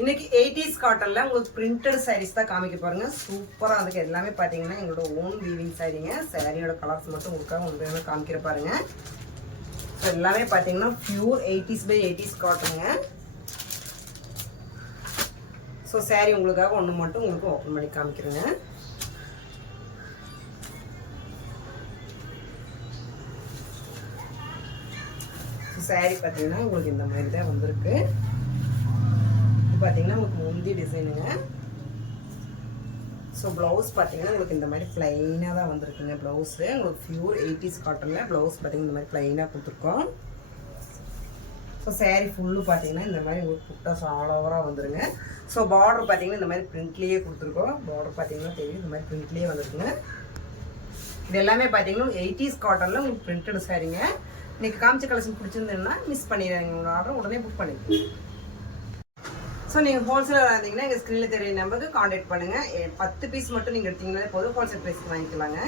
இன்னைக்கு 80s காட்டன்ல உங்களுக்கு printed saris தான் காமிக்க பாருங்க. சூப்பரா அதுக்கு எல்லாமே பாத்தீங்கன்னா எங்களோட ஓன் வீவிங் சாரீங்க. சாரியோட கலர்ஸ் மட்டும் உங்களுக்காக உங்களுக்கு காமிக்கிற பாருங்க. எல்லாமே பாத்தீங்கன்னா பியூர் 80s by 80s காட்டனுங்க. ஸோ சாரீ உங்களுக்காக ஒன்று மட்டும் உங்களுக்கு ஓப்பன் பண்ணி காமிக்கிறேங்க. சாரீ பார்த்தீங்கன்னா உங்களுக்கு இந்த மாதிரி தான் வந்திருக்கு. பார்த்தீங்கன்னா உங்களுக்கு முந்தி டிசைனுங்க. ஸோ ப்ளவுஸ் பார்த்தீங்கன்னா உங்களுக்கு இந்த மாதிரி ப்ளைனாக தான் வந்திருக்குங்க. ப்ளவுஸு உங்களுக்கு பியூர் 80s காட்டனில் ப்ளவுஸ் பார்த்தீங்கன்னா இந்த மாதிரி ப்ளைனாக கொடுத்துருக்கோம். ஸோ சாரீ ஃபுல்லு பார்த்தீங்கன்னா இந்த மாதிரி உங்களுக்கு புட்டாஸ் ஆல் ஓவராக வந்துருங்க. ஸோ பார்டர் பார்த்தீங்கன்னா இந்த மாதிரி பிரிண்ட்லேயே கொடுத்துருக்கோம். பார்டர் பார்த்தீங்கன்னா தெரியும் இந்த மாதிரி பிரிண்ட்லேயே வந்துருக்குங்க. இது எல்லாமே பார்த்தீங்கன்னா 80s காட்டனில் உங்களுக்கு பிரிண்டட் சாரீங்க. இன்றைக்கி காமிச்ச கலெக்ஷன் பிடிச்சிருந்ததுன்னா மிஸ் பண்ணிடுறாங்க. உங்கள் ஆர்டர் உடனே புக் பண்ணிக்கோங்க. ஸோ நீங்கள் ஹோல்சேலராக இருந்தீங்கன்னா எங்கள் ஸ்க்ரீனில் தெரிய நம்பருக்கு காண்டாக்ட் பண்ணுங்கள். 10 பீஸ் மட்டும் நீங்கள் எடுத்தீங்கன்னாலே போதும், ஹோல்சேல் ப்ரைஸ்க்கு வாங்கிக்கலாங்க.